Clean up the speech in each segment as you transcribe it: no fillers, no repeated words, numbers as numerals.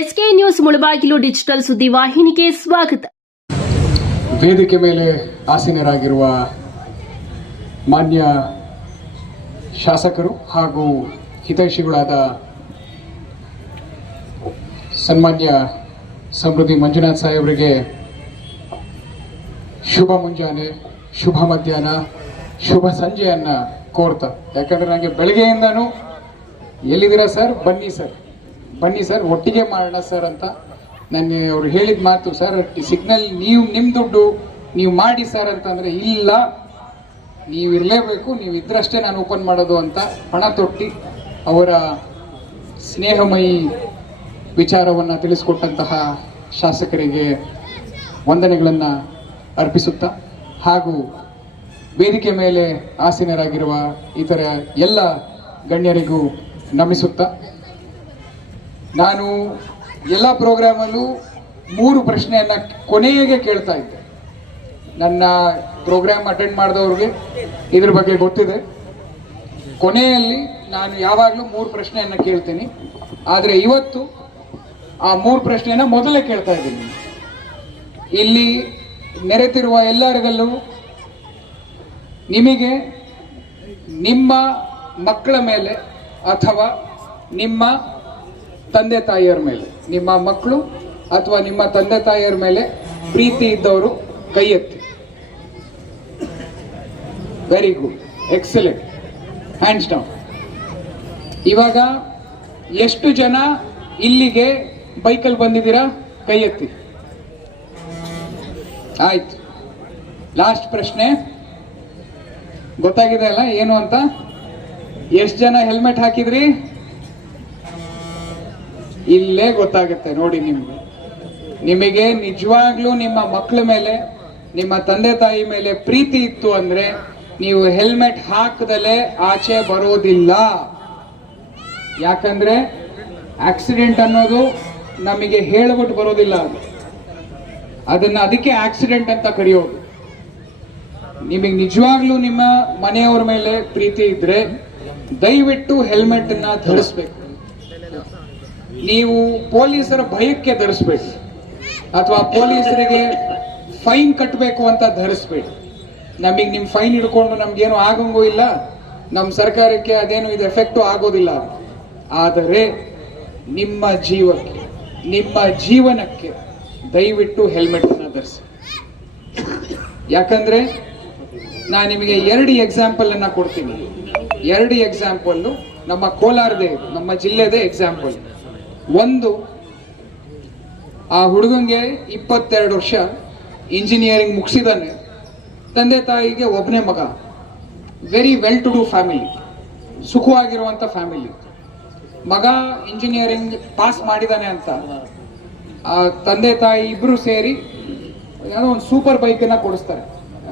SK news Mulbagal digital ಸುದ್ದಿವಾಹಿನಿಗೆ ಸ್ವಾಗತ. ವೇದಿಕೆ ಮೇಲೆ ಆಸೀನರಾಗಿರುವ ಮಾನ್ಯ ಶಾಸಕರು ಹಾಗೂ ಹಿತೈಷಿಗಳಾದ ಸನ್ಮಾನ್ಯ ಸಮೃದ್ಧಿ ಮಂಜುನಾಥ್ ಸಾಹೇಬರಿಗೆ ಶುಭ ಮುಂಜಾನೆ, ಶುಭ ಮಧ್ಯಾಹ್ನ, ಶುಭ ಸಂಜೆಯನ್ನು ಕೋರ್ತಾ, ಯಾಕಂದರೆ ನನಗೆ ಬೆಳಗ್ಗೆಯಿಂದನೂ ಎಲ್ಲಿದ್ದೀರಾ ಸರ್, ಬನ್ನಿ ಸರ್ ಒಟ್ಟಿಗೆ ಮಾಡೋಣ ಸರ್ ಅಂತ ನಾನು ಅವ್ರು ಹೇಳಿದ ಮಾತು, ಸರ್ ಸಿಗ್ನಲ್ ನಿಮ್ಮ ದುಡ್ಡು ನೀವು ಮಾಡಿ ಸರ್ ಅಂತಂದರೆ, ಇಲ್ಲ ನೀವು ಇರಲೇಬೇಕು, ನೀವು ಇದ್ರಷ್ಟೇ ನಾನು ಓಪನ್ ಮಾಡೋದು ಅಂತ ಹಣ ತೊಟ್ಟಿ ಅವರ ಸ್ನೇಹಮಯಿ ವಿಚಾರವನ್ನು ತಿಳಿಸ್ಕೊಟ್ಟಂತಹ ಶಾಸಕರಿಗೆ ವಂದನೆಗಳನ್ನು ಅರ್ಪಿಸುತ್ತಾ ಹಾಗೂ ವೇದಿಕೆ ಮೇಲೆ ಆಸೀನರಾಗಿರುವ ಇತರ ಎಲ್ಲ ಗಣ್ಯರಿಗೂ ನಮಿಸುತ್ತಾ, ನಾನು ಎಲ್ಲ ಪ್ರೋಗ್ರಾಮಲ್ಲೂ 3 ಪ್ರಶ್ನೆಯನ್ನು ಕೊನೆಗೆ ಕೇಳ್ತಾ ಇದ್ದೆ. ನನ್ನ ಪ್ರೋಗ್ರಾಮ್ ಅಟೆಂಡ್ ಮಾಡಿದವ್ರಿಗೆ ಇದ್ರ ಬಗ್ಗೆ ಗೊತ್ತಿದೆ. ಕೊನೆಯಲ್ಲಿ ನಾನು ಯಾವಾಗಲೂ 3 ಪ್ರಶ್ನೆಯನ್ನು ಕೇಳ್ತೀನಿ. ಆದರೆ ಇವತ್ತು ಆ 3 ಪ್ರಶ್ನೆಯನ್ನು ಮೊದಲೇ ಕೇಳ್ತಾ ಇದ್ದೀನಿ. ಇಲ್ಲಿ ನೆರೆತಿರುವ ಎಲ್ಲರಿಗಲ್ಲೂ ನಿಮಗೆ ನಿಮ್ಮ ಮಕ್ಕಳ ಮೇಲೆ ಅಥವಾ ನಿಮ್ಮ ತಂದೆ ತಾಯಿಯರ ಮೇಲೆ, ನಿಮ್ಮ ಮಕ್ಕಳು ಅಥವಾ ನಿಮ್ಮ ತಂದೆ ತಾಯಿಯರ ಮೇಲೆ ಪ್ರೀತಿ ಇದ್ದವರು ಕೈ ಎತ್ತಿ. Very good, excellent, hands down. ಇವಾಗ ಎಷ್ಟು ಜನ ಇಲ್ಲಿಗೆ ಬೈಕಲ್ಲಿ ಬಂದಿದ್ದೀರಾ? ಕೈ ಎತ್ತಿ. ಆಯ್ತು. ಲಾಸ್ಟ್ ಪ್ರಶ್ನೆ ಗೊತ್ತಾಗಿದೆ ಅಲ್ಲ ಏನು ಅಂತ? ಎಷ್ಟು ಜನ ಹೆಲ್ಮೆಟ್ ಹಾಕಿದ್ರಿ? ಇಲ್ಲೇ ಗೊತ್ತಾಗುತ್ತೆ ನೋಡಿ. ನಿಮಗೆ ನಿಜವಾಗ್ಲೂ ನಿಮ್ಮ ಮಕ್ಕಳ ಮೇಲೆ, ನಿಮ್ಮ ತಂದೆ ತಾಯಿ ಮೇಲೆ ಪ್ರೀತಿ ಇತ್ತು ಅಂದ್ರೆ ನೀವು ಹೆಲ್ಮೆಟ್ ಹಾಕದಲ್ಲೇ ಆಚೆ ಬರೋದಿಲ್ಲ. ಯಾಕಂದ್ರೆ ಆಕ್ಸಿಡೆಂಟ್ ಅನ್ನೋದು ನಮಗೆ ಹೇಳ್ಬಿಟ್ಟು ಬರೋದಿಲ್ಲ. ಅದಕ್ಕೆ ಆಕ್ಸಿಡೆಂಟ್ ಅಂತ ಕರೆಯೋದು. ನಿಮಗೆ ನಿಜವಾಗ್ಲೂ ನಿಮ್ಮ ಮನೆಯವರ ಮೇಲೆ ಪ್ರೀತಿ ಇದ್ರೆ ದಯವಿಟ್ಟು ಹೆಲ್ಮೆಟ್ ಅನ್ನ ಧರಿಸ್ಬೇಕು. ನೀವು ಪೊಲೀಸರ ಭಯಕ್ಕೆ ಧರಿಸ್ಬೇಡಿ ಅಥವಾ ಪೊಲೀಸರಿಗೆ ಫೈನ್ ಕಟ್ಟಬೇಕು ಅಂತ ಧರಿಸ್ಬೇಡಿ. ನಮಗೆ ನಿಮ್ಮ ಫೈನ್ ಹಿಡ್ಕೊಂಡು ನಮ್ಗೇನು ಆಗಂಗೂ ಇಲ್ಲ, ನಮ್ಮ ಸರ್ಕಾರಕ್ಕೆ ಅದೇನು ಇದು ಎಫೆಕ್ಟು ಆಗೋದಿಲ್ಲ. ಆದರೆ ನಿಮ್ಮ ಜೀವಕ್ಕೆ, ನಿಮ್ಮ ಜೀವನಕ್ಕೆ ದಯವಿಟ್ಟು ಹೆಲ್ಮೆಟ್ ಅನ್ನ ಧರಿಸಿ. ಯಾಕಂದ್ರೆ ನಾನು ನಿಮಗೆ 2 ಎಕ್ಸಾಂಪಲ್ ಅನ್ನ ಕೊಡ್ತೀನಿ. 2 ಎಕ್ಸಾಂಪಲ್ ನಮ್ಮ ಕೋಲಾರದೇ, ನಮ್ಮ ಜಿಲ್ಲೆದೇ ಎಕ್ಸಾಂಪಲ್. ಒಂದು, ಆ ಹುಡುಗಂಗೆ 22 ವರ್ಷ, ಇಂಜಿನಿಯರಿಂಗ್ ಮುಗಿಸಿದಾನೆ, ತಂದೆ ತಾಯಿಗೆ ಒಬ್ಬನೇ ಮಗ, very well to do family, ಸುಖವಾಗಿರುವಂತ ಫ್ಯಾಮಿಲಿ. ಮಗ ಇಂಜಿನಿಯರಿಂಗ್ ಪಾಸ್ ಮಾಡಿದಾನೆ ಅಂತ ಆ ತಂದೆ ತಾಯಿ ಇಬ್ರು ಸೇರಿ ಏನೋ ಒಂದು ಸೂಪರ್ ಬೈಕ್ ಅನ್ನ ಕೊಡಿಸ್ತಾರೆ.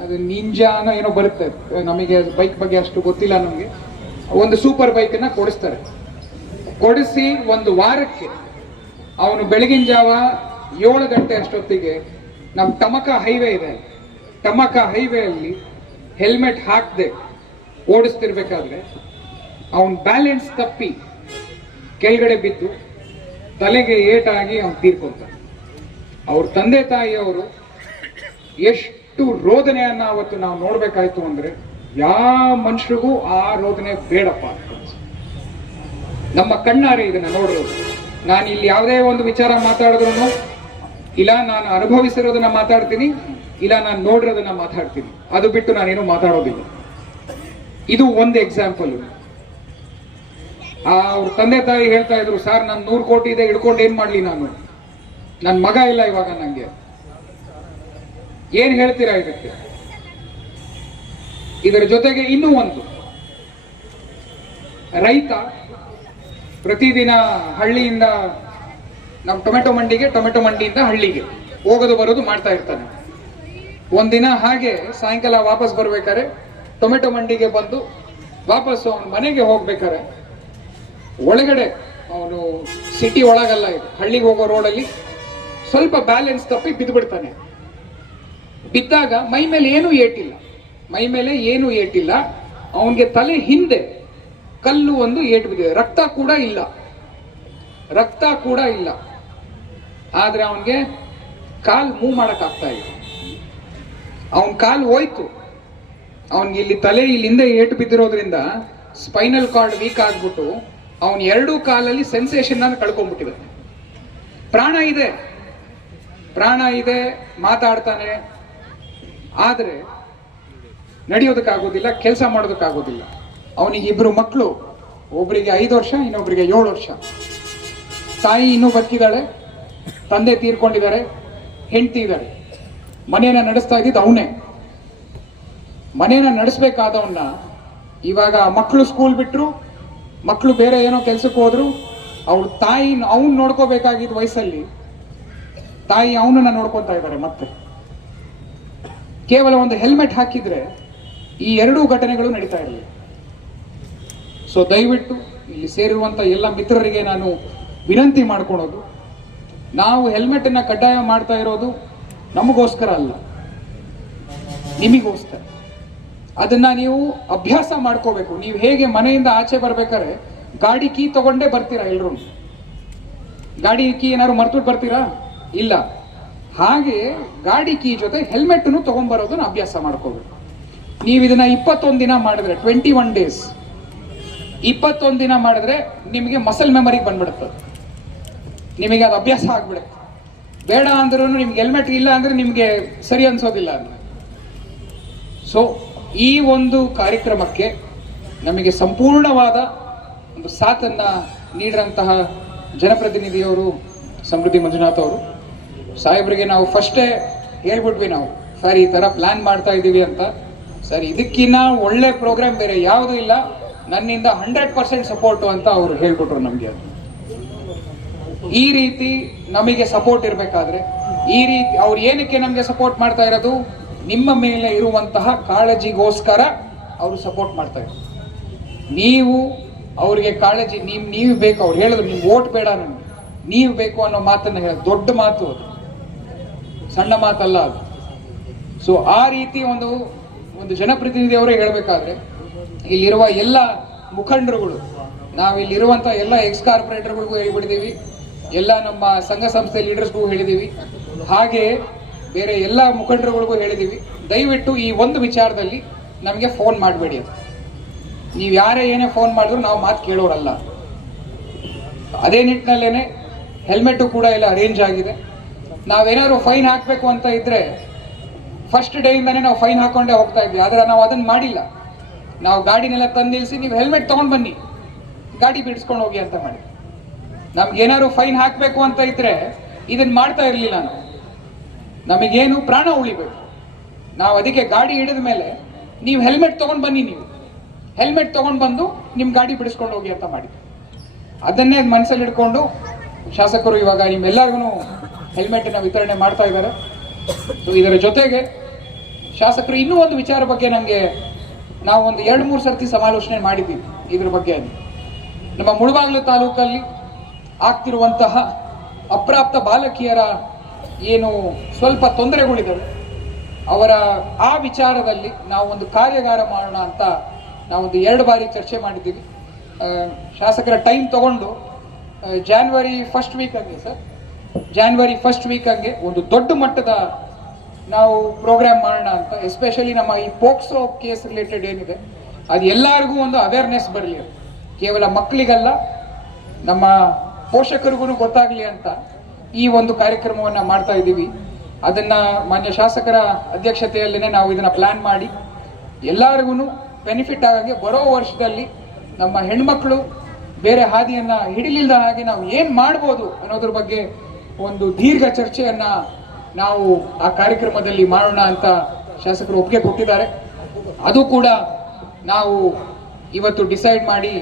ಅದು ನಿಂಜಾನೋ ಏನೋ ಬರುತ್ತೆ, ನಮಗೆ ಬೈಕ್ ಬಗ್ಗೆ ಅಷ್ಟು ಗೊತ್ತಿಲ್ಲ. ನಮಗೆ ಒಂದು ಸೂಪರ್ ಬೈಕ್ ಅನ್ನ ಕೊಡಿಸ್ತಾರೆ. ಕೊಡಿಸಿ 1 ವಾರಕ್ಕೆ ಅವನು ಬೆಳಗಿನ ಜಾವ 7 ಗಂಟೆ ಅಷ್ಟೊತ್ತಿಗೆ ನಮ್ಮ ಟಮಕ ಹೈವೇ ಇದೆ, ಟಮಕ ಹೈವೇಯಲ್ಲಿ ಹೆಲ್ಮೆಟ್ ಹಾಕದೆ ಓಡಿಸ್ತಿರ್ಬೇಕಾದ್ರೆ ಅವನ್ ಬ್ಯಾಲೆನ್ಸ್ ತಪ್ಪಿ ಕೆಳಗಡೆ ಬಿದ್ದು ತಲೆಗೆ ಏಟಾಗಿ ಅವನು ತೀರ್ಕೊಂತಾನೆ. ಅವ್ರ ತಂದೆ ತಾಯಿಯವರು ಎಷ್ಟು ರೋದನೆಯನ್ನ ಅವತ್ತು ನಾವು ನೋಡ್ಬೇಕಾಯ್ತು ಅಂದ್ರೆ, ಯಾವ ಮನುಷ್ಯರಿಗೂ ಆ ರೋದನೆ ಬೇಡಪ್ಪ ಅಂತ. ನಮ್ಮ ಕಣ್ಣಾರೆ ಇದನ್ನ ನೋಡಿರೋದು. ನಾನು ಇಲ್ಲಿ ಯಾವುದೇ ಒಂದು ವಿಚಾರ ಮಾತಾಡಿದ್ರು ಇಲ್ಲ ನಾನು ಅನುಭವಿಸಿರೋದನ್ನ ಮಾತಾಡ್ತೀನಿ, ಇಲ್ಲ ನಾನು ನೋಡಿರೋದನ್ನ ಮಾತಾಡ್ತೀನಿ, ಅದು ಬಿಟ್ಟು ನಾನೇನು ಮಾತಾಡೋದಿಲ್ಲ. ಇದು ಒಂದು ಎಕ್ಸಾಂಪಲ್. ಅವ್ರ ತಂದೆ ತಾಯಿ ಹೇಳ್ತಾ ಇದ್ರು, ಸರ್ ನಾನು 100 ಕೋಟಿ ಇದೆ, ಹಿಡ್ಕೊಂಡು ಏನ್ ಮಾಡ್ಲಿ, ನಾನು ನನ್ನ ಮಗ ಇಲ್ಲ ಇವಾಗ, ನಂಗೆ ಏನ್ ಹೇಳ್ತೀರಾ ಇದಕ್ಕೆ? ಇದರ ಜೊತೆಗೆ ಇನ್ನೂ ಒಂದು, ರೈತ ಪ್ರತಿದಿನ ಹಳ್ಳಿಯಿಂದ ನಮ್ಮ ಟೊಮೆಟೊ ಮಂಡಿಯಿಂದ ಹಳ್ಳಿಗೆ ಹೋಗೋದು ಬರೋದು ಮಾಡ್ತಾ ಇರ್ತಾನೆ. ಒಂದಿನ ಹಾಗೆ ಸಾಯಂಕಾಲ ವಾಪಸ್ ಬರ್ಬೇಕಾರೆ ಟೊಮೆಟೊ ಮಂಡಿಗೆ ಬಂದು ವಾಪಸ್ ಅವನ ಮನೆಗೆ ಹೋಗ್ಬೇಕಾರೆ ಒಳಗಡೆ, ಅವನು ಸಿಟಿ ಒಳಗಲ್ಲ, ಇದು ಹಳ್ಳಿಗೆ ಹೋಗೋ ರೋಡಲ್ಲಿ ಸ್ವಲ್ಪ ಬ್ಯಾಲೆನ್ಸ್ ತಪ್ಪಿ ಬಿದ್ದು ಬಿಡ್ತಾನೆ. ಬಿದ್ದಾಗ ಮೈ ಮೇಲೆ ಏನೂ ಏಟಿಲ್ಲ, ಅವನಿಗೆ ತಲೆ ಹಿಂದೆ ಕಲ್ಲು ಒಂದು ಏಟು ಬಿದ್ದಿದೆ, ರಕ್ತ ಕೂಡ ಇಲ್ಲ. ಆದ್ರೆ ಅವನಿಗೆ ಕಾಲ್ ಮೂವ್ ಮಾಡಕ್ ಆಗ್ತಾ ಇಲ್ಲ. ಅವನ್ ಕಾಲ್ ಹೋಯ್ತು, ಅವನ್ಗೆ ಇಲ್ಲಿ ತಲೆ ಇಲ್ಲಿಂದ ಏಟು ಬಿದ್ದಿರೋದ್ರಿಂದ ಸ್ಪೈನಲ್ ಕಾರ್ಡ್ ವೀಕ್ ಆಗ್ಬಿಟ್ಟು ಅವನ್ ಎರಡೂ ಕಾಲಲ್ಲಿ ಸೆನ್ಸೇಷನ್ ಅನ್ನು ಕಳ್ಕೊಂಡ್ಬಿಟ್ಟಿದೆ. ಪ್ರಾಣ ಇದೆ, ಮಾತಾಡ್ತಾನೆ, ಆದ್ರೆ ನಡೆಯೋದಕ್ಕಾಗೋದಿಲ್ಲ, ಕೆಲಸ ಮಾಡೋದಕ್ಕಾಗೋದಿಲ್ಲ. ಅವನಿಗೆ ಇಬ್ರು ಮಕ್ಕಳು, ಒಬ್ಬರಿಗೆ 5 ವರ್ಷ, ಇನ್ನೊಬ್ಬರಿಗೆ 7 ವರ್ಷ. ತಾಯಿ ಇನ್ನೂ ಬದುಕಿದ್ದಾಳೆ, ತಂದೆ ತೀರ್ಕೊಂಡಿದ್ದಾರೆ, ಹೆಂಡತಿ ಇದ್ದಾರೆ. ಮನೆಯನ್ನ ನಡೆಸ್ತಾ ಇದ್ದಿದ್ದು ಅವನೇ. ಮನೆಯನ್ನ ನಡೆಸ್ಬೇಕಾದವನ್ನ ಇವಾಗ ಮಕ್ಕಳು ಸ್ಕೂಲ್ ಬಿಟ್ರು, ಮಕ್ಕಳು ಬೇರೆ ಏನೋ ಕೆಲ್ಸಕ್ಕೆ ಹೋದ್ರು, ಅವ್ರ ತಾಯಿ ಅವನ್ ನೋಡ್ಕೋಬೇಕಾಗಿದ್ದ ವಯಸ್ಸಲ್ಲಿ ತಾಯಿ ಅವನನ್ನ ನೋಡ್ಕೊತಾ ಇದ್ದಾರೆ. ಮತ್ತೆ ಕೇವಲ ಒಂದು ಹೆಲ್ಮೆಟ್ ಹಾಕಿದ್ರೆ ಈ ಎರಡೂ ಘಟನೆಗಳು ನಡೀತಾ ಇರಲಿಲ್ಲ. ಸೊ ದಯವಿಟ್ಟು ಇಲ್ಲಿ ಸೇರಿರುವಂತ ಎಲ್ಲ ಮಿತ್ರರಿಗೆ ನಾನು ವಿನಂತಿ ಮಾಡ್ಕೊಳೋದು, ನಾವು ಹೆಲ್ಮೆಟ್ ಅನ್ನ ಕಡ್ಡಾಯ ಮಾಡ್ತಾ ಇರೋದು ನಮಗೋಸ್ಕರ ಅಲ್ಲ, ನಿಮಗೋಸ್ಕರ. ಅದನ್ನ ನೀವು ಅಭ್ಯಾಸ ಮಾಡ್ಕೋಬೇಕು. ನೀವು ಹೇಗೆ ಮನೆಯಿಂದ ಆಚೆ ಬರ್ಬೇಕಾದ್ರೆ ಗಾಡಿ ಕೀ ತಗೊಂಡೇ ಬರ್ತೀರಾ, ಎಲ್ರು ಗಾಡಿ ಕೀ ಏನಾದ್ರು ಮರ್ತು ಬರ್ತೀರಾ? ಇಲ್ಲ. ಹಾಗೆ ಗಾಡಿ ಕೀ ಜೊತೆ ಹೆಲ್ಮೆಟ್ ತಗೊಂಡ್ಬರೋದನ್ನ ಅಭ್ಯಾಸ ಮಾಡ್ಕೋಬೇಕು. ನೀವು ಇದನ್ನ 21 ದಿನ ಮಾಡಿದ್ರೆ, 21 ಡೇಸ್ 21 ದಿನ ಮಾಡಿದ್ರೆ ನಿಮಗೆ ಮಸಲ್ ಮೆಮರಿಗೆ ಬಂದ್ಬಿಡುತ್ತೆ. ನಿಮಗೆ ಅದು ಅಭ್ಯಾಸ ಆಗ್ಬಿಡುತ್ತೆ. ಬೇಡ ಅಂದ್ರೂ ನಿಮ್ಗೆ ಹೆಲ್ಮೆಟ್ ಇಲ್ಲ ಅಂದ್ರೆ ನಿಮ್ಗೆ ಸರಿ ಅನ್ಸೋದಿಲ್ಲ ಅಂದ್ರೆ. ಸೊ ಈ ಒಂದು ಕಾರ್ಯಕ್ರಮಕ್ಕೆ ನಮಗೆ ಸಂಪೂರ್ಣವಾದ ಒಂದು ಸಾಥನ್ನ ನೀಡಿರಂತಹ ಜನಪ್ರತಿನಿಧಿಯವರು ಸಮೃದ್ಧಿ ಮಂಜುನಾಥ್ ಅವರು, ಸಾಹೇಬರಿಗೆ ನಾವು ಫಸ್ಟೇ ಹೇಳ್ಬಿಟ್ವಿ, ನಾವು ಸರ್ ಈ ತರ ಪ್ಲಾನ್ ಮಾಡ್ತಾ ಇದ್ದೀವಿ ಅಂತ. ಸರ್ ಇದಕ್ಕಿನ್ನ ಒಳ್ಳೆ ಪ್ರೋಗ್ರಾಮ್ ಬೇರೆ ಯಾವುದೂ ಇಲ್ಲ, ನನ್ನಿಂದ 100% ಸಪೋರ್ಟು ಅಂತ ಅವರು ಹೇಳ್ಬಿಟ್ರು ನಮ್ಗೆ. ಅದು ಈ ರೀತಿ ನಮಗೆ ಸಪೋರ್ಟ್ ಇರಬೇಕಾದ್ರೆ, ಈ ರೀತಿ ಅವ್ರು ಏನಕ್ಕೆ ನಮಗೆ ಸಪೋರ್ಟ್ ಮಾಡ್ತಾ ಇರೋದು, ನಿಮ್ಮ ಮೇಲೆ ಇರುವಂತಹ ಕಾಳಜಿಗೋಸ್ಕರ ಅವರು ಸಪೋರ್ಟ್ ಮಾಡ್ತಾ ಇರೋದು. ನೀವು ಅವ್ರಿಗೆ ಕಾಳಜಿ, ನೀವು ಬೇಕು. ಅವ್ರು ಹೇಳಿದ್ರು ನಿಮ್ಗೆ ಓಟ್ ಬೇಡ, ನನಗೆ ನೀವು ಬೇಕು ಅನ್ನೋ ಮಾತನ್ನ ಹೇಳೋದು ದೊಡ್ಡ ಮಾತು, ಅದು ಸಣ್ಣ ಮಾತಲ್ಲ ಅದು. ಸೊ ಆ ರೀತಿ ಒಂದು ಜನಪ್ರತಿನಿಧಿಯವರೇ ಹೇಳಬೇಕಾದ್ರೆ, ಇಲ್ಲಿರುವ ಎಲ್ಲ ಮುಖಂಡರುಗಳು, ನಾವಿಲ್ಲಿರುವಂತ ಎಲ್ಲ ಎಕ್ಸ್ ಕಾರ್ಪೊರೇಟರ್ಗಳಿಗೂ ಹೇಳ್ಬಿಟ್ಟಿದ್ದೀವಿ, ಎಲ್ಲ ನಮ್ಮ ಸಂಘ ಸಂಸ್ಥೆ ಲೀಡರ್ಸ್ಗೂ ಹೇಳಿದೀವಿ, ಹಾಗೆ ಬೇರೆ ಎಲ್ಲ ಮುಖಂಡರುಗಳಿಗೂ ಹೇಳಿದೀವಿ. ದಯವಿಟ್ಟು ಈ ಒಂದು ವಿಚಾರದಲ್ಲಿ ನಮಗೆ ಫೋನ್ ಮಾಡಬೇಡಿ. ಅದು ನೀವು ಯಾರೇ ಏನೇ ಫೋನ್ ಮಾಡಿದ್ರು ನಾವು ಮಾತು ಕೇಳೋರಲ್ಲ. ಅದೇ ನಿಟ್ಟಿನಲ್ಲೇನೆ ಹೆಲ್ಮೆಟ್ ಕೂಡ ಎಲ್ಲ ಅರೇಂಜ್ ಆಗಿದೆ. ನಾವೇನಾದ್ರು ಫೈನ್ ಹಾಕಬೇಕು ಅಂತ ಇದ್ರೆ ಫಸ್ಟ್ ಡೇ ಇಂದಾನೆ ನಾವು ಫೈನ್ ಹಾಕೊಂಡೇ ಹೋಗ್ತಾ ಇದ್ವಿ. ಆದ್ರೆ ನಾವು ಅದನ್ನ ಮಾಡಿಲ್ಲ. ನಾವು ಗಾಡಿನೆಲ್ಲ ತಂದು ನಿಲ್ಸಿ, ನೀವು ಹೆಲ್ಮೆಟ್ ತಗೊಂಡ್ ಬನ್ನಿ, ಗಾಡಿ ಬಿಡಿಸ್ಕೊಂಡು ಹೋಗಿ ಅಂತ ಮಾಡಿ. ನಮ್ಗೇನಾದ್ರು ಫೈನ್ ಹಾಕಬೇಕು ಅಂತ ಇದ್ರೆ ಇದನ್ನ ಮಾಡ್ತಾ ಇರ್ಲಿಲ್ಲ ನಾವು. ನಮಗೇನು ಪ್ರಾಣ ಉಳಿಬೇಕು, ನಾವು ಅದಕ್ಕೆ ಗಾಡಿ ಹಿಡಿದ ಮೇಲೆ ನೀವು ಹೆಲ್ಮೆಟ್ ತಗೊಂಡ್ ಬನ್ನಿ, ನೀವು ಹೆಲ್ಮೆಟ್ ತಗೊಂಡ್ ಬಂದು ನಿಮ್ ಗಾಡಿ ಬಿಡಿಸ್ಕೊಂಡು ಹೋಗಿ ಅಂತ ಮಾಡಿ. ಅದನ್ನೇ ಮನಸ್ಸಲ್ಲಿ ಇಟ್ಕೊಂಡು ಶಾಸಕರು ಇವಾಗ ನಿಮ್ಮೆಲ್ಲರಿಗೂ ಹೆಲ್ಮೆಟ್ ನ ವಿತರಣೆ ಮಾಡ್ತಾ ಇದ್ದಾರೆ. ಸೊ ಇದರ ಜೊತೆಗೆ ಶಾಸಕರು ಇನ್ನೂ ಒಂದು ವಿಚಾರ ಬಗ್ಗೆ ನಾವು ಒಂದು 2-3 ಸರ್ತಿ ಸಮಾಲೋಚನೆ ಮಾಡಿದ್ದೀವಿ. ಇದ್ರ ಬಗ್ಗೆ ನಮ್ಮ ಮುಳಬಾಗಿಲು ತಾಲೂಕಲ್ಲಿ ಆಗ್ತಿರುವಂತಹ ಅಪ್ರಾಪ್ತ ಬಾಲಕಿಯರ ಏನು ಸ್ವಲ್ಪ ತೊಂದರೆಗಳಿದ್ದಾವೆ, ಅವರ ಆ ವಿಚಾರದಲ್ಲಿ ನಾವು ಒಂದು ಕಾರ್ಯಾಗಾರ ಮಾಡೋಣ ಅಂತ ನಾವೊಂದು 2 ಬಾರಿ ಚರ್ಚೆ ಮಾಡಿದ್ದೀವಿ. ಶಾಸಕರ ಟೈಮ್ ತಗೊಂಡು ಜಾನ್ವರಿ 1st ವೀಕ್ ಹಂಗೆ ಸರ್, ಜಾನ್ವರಿ 1st ವೀಕ್ ಹಂಗೆ ಒಂದು ದೊಡ್ಡ ಮಟ್ಟದ ನಾವು ಪ್ರೋಗ್ರಾಮ್ ಮಾಡೋಣ ಅಂತ. ಎಸ್ಪೆಷಲಿ ನಮ್ಮ ಈ ಪೋಕ್ಸೋ ಕೇಸ್ ರಿಲೇಟೆಡ್ ಏನಿದೆ ಅದು ಎಲ್ಲರಿಗೂ ಒಂದು ಅವೇರ್ನೆಸ್ ಬರಲಿ, ಕೇವಲ ಮಕ್ಕಳಿಗಲ್ಲ ನಮ್ಮ ಪೋಷಕರಿಗೂ ಗೊತ್ತಾಗ್ಲಿ ಅಂತ ಈ ಒಂದು ಕಾರ್ಯಕ್ರಮವನ್ನ ಮಾಡ್ತಾ ಇದ್ದೀವಿ. ಅದನ್ನ ಮಾನ್ಯ ಶಾಸಕರ ಅಧ್ಯಕ್ಷತೆಯಲ್ಲೇನೆ ನಾವು ಇದನ್ನ ಪ್ಲಾನ್ ಮಾಡಿ ಎಲ್ಲರಿಗೂ ಬೆನಿಫಿಟ್ ಆಗಿ ಬರೋ ವರ್ಷದಲ್ಲಿ ನಮ್ಮ ಹೆಣ್ಮಕ್ಳು ಬೇರೆ ಹಾದಿಯನ್ನ ಹಿಡಿಲಿಲ್ಲದ ಹಾಗೆ ನಾವು ಏನ್ ಮಾಡ್ಬೋದು ಅನ್ನೋದ್ರ ಬಗ್ಗೆ ಒಂದು ದೀರ್ಘ ಚರ್ಚೆಯನ್ನ ನಾವು ಆ ಕಾರ್ಯಕ್ರಮದಲ್ಲಿ ಮಾಡೋಣ ಅಂತ ಶಾಸಕರು ಒಪ್ಪಿಗೆ ಕೊಟ್ಟಿದ್ದಾರೆ. ಅದು ಕೂಡ ನಾವು ಇವತ್ತು ಡಿಸೈಡ್ ಮಾಡಿ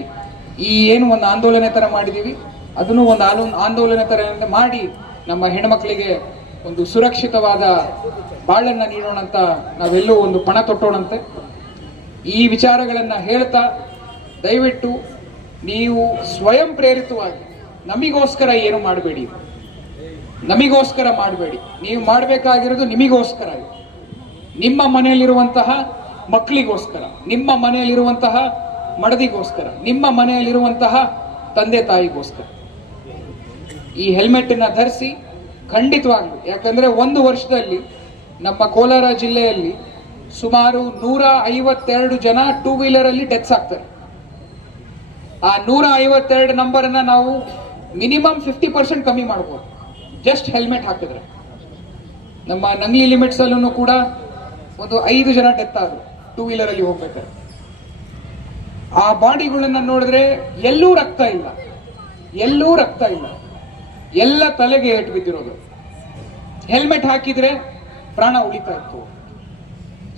ಈ ಏನು ಒಂದು ಆಂದೋಲನ ತರ ಮಾಡಿದೀವಿ, ಅದನ್ನು ಒಂದು ಆಂದೋಲನ ತರ ಮಾಡಿ ನಮ್ಮ ಹೆಣ್ಮಕ್ಳಿಗೆ ಒಂದು ಸುರಕ್ಷಿತವಾದ ಬಾಳನ್ನ ನೀಡೋಣ ಅಂತ ನಾವೆಲ್ಲೂ ಒಂದು ಪಣ ತೊಟ್ಟೋಣಂತೆ. ಈ ವಿಚಾರಗಳನ್ನ ಹೇಳ್ತಾ ದಯವಿಟ್ಟು ನೀವು ಸ್ವಯಂ ಪ್ರೇರಿತವಾಗಿ ನಮಿಗೋಸ್ಕರ ಏನು ಮಾಡಬೇಡಿ, ನಮಿಗೋಸ್ಕರ ಮಾಡಬೇಡಿ. ನೀವು ಮಾಡಬೇಕಾಗಿರೋದು ನಿಮಿಗೋಸ್ಕರ, ನಿಮ್ಮ ಮನೆಯಲ್ಲಿರುವಂತಹ ಮಕ್ಕಳಿಗೋಸ್ಕರ, ನಿಮ್ಮ ಮನೆಯಲ್ಲಿರುವಂತಹ ಮಡದಿಗೋಸ್ಕರ, ನಿಮ್ಮ ಮನೆಯಲ್ಲಿರುವಂತಹ ತಂದೆ ತಾಯಿಗೋಸ್ಕರ. ಈ ಹೆಲ್ಮೆಟ್ ಅನ್ನ ಧರಿಸಿ ಖಂಡಿತವಾಗ್ಲು. ಯಾಕಂದ್ರೆ ಒಂದು ವರ್ಷದಲ್ಲಿ ನಮ್ಮ ಕೋಲಾರ ಜಿಲ್ಲೆಯಲ್ಲಿ ಸುಮಾರು 152 ಜನ ಟೂ ವೀಲರ್ ಅಲ್ಲಿ ಡೆತ್ಸ್ ಆಗ್ತಾರೆ. ಆ 152 ನಂಬರ್ ಅನ್ನ ನಾವು ಮಿನಿಮಮ್ 50% ಕಮ್ಮಿ ಮಾಡ್ಬೋದು ಜಸ್ಟ್ ಹೆಲ್ಮೆಟ್ ಹಾಕಿದ್ರೆ. ನಮ್ಮ ನಂಗ್ಲಿ ಲಿಮಿಟ್ಸ್ ಅಲ್ಲೂ ಕೂಡ ಒಂದು 5 ಜನ ಡೆತ್ ಆದ್ರು ಟೂ ವೀಲರ್ ಅಲ್ಲಿ ಹೋಗ್ಬೇಕಾದ್ರೆ. ಆ ಬಾಡಿಗಳನ್ನ ನೋಡಿದ್ರೆ ಎಲ್ಲೂ ರಕ್ತ ಇಲ್ಲ, ಎಲ್ಲೂ ರಕ್ತ ಇಲ್ಲ, ಎಲ್ಲ ತಲೆಗೆ ಏಟು ಬಿದ್ದಿರೋದು. ಹೆಲ್ಮೆಟ್ ಹಾಕಿದ್ರೆ ಪ್ರಾಣ ಉಳಿತಾ ಇತ್ತು.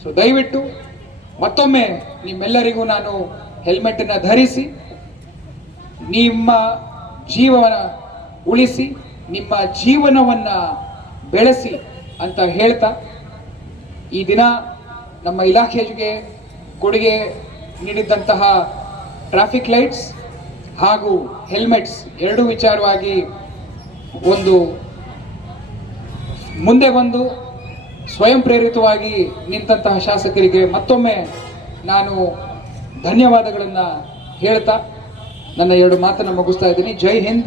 ಸೊ ದಯವಿಟ್ಟು ಮತ್ತೊಮ್ಮೆ ನಿಮ್ಮೆಲ್ಲರಿಗೂ ನಾನು ಹೆಲ್ಮೆಟ್ ಅನ್ನ ಧರಿಸಿ, ನಿಮ್ಮ ಜೀವನ ಉಳಿಸಿ, ನಿಮ್ಮ ಜೀವನವನ್ನ ಬೆಳೆಸಿ ಅಂತ ಹೇಳ್ತಾ, ಈ ದಿನ ನಮ್ಮ ಇಲಾಖೆಗೆ ಕೊಡುಗೆ ನೀಡಿದಂತಹ ಟ್ರಾಫಿಕ್ ಲೈಟ್ಸ್ ಹಾಗೂ ಹೆಲ್ಮೆಟ್ಸ್ ಎರಡೂ ವಿಚಾರವಾಗಿ ಒಂದು ಮುಂದೆ ಬಂದು ಸ್ವಯಂ ಪ್ರೇರಿತವಾಗಿ ನಿಂತಹ ಶಾಸಕರಿಗೆ ಮತ್ತೊಮ್ಮೆ ನಾನು ಧನ್ಯವಾದಗಳನ್ನು ಹೇಳ್ತಾ ನನ್ನ ಎರಡು ಮಾತನ್ನು ಮುಗಿಸ್ತಾ ಇದ್ದೀನಿ. ಜೈ ಹಿಂದ್.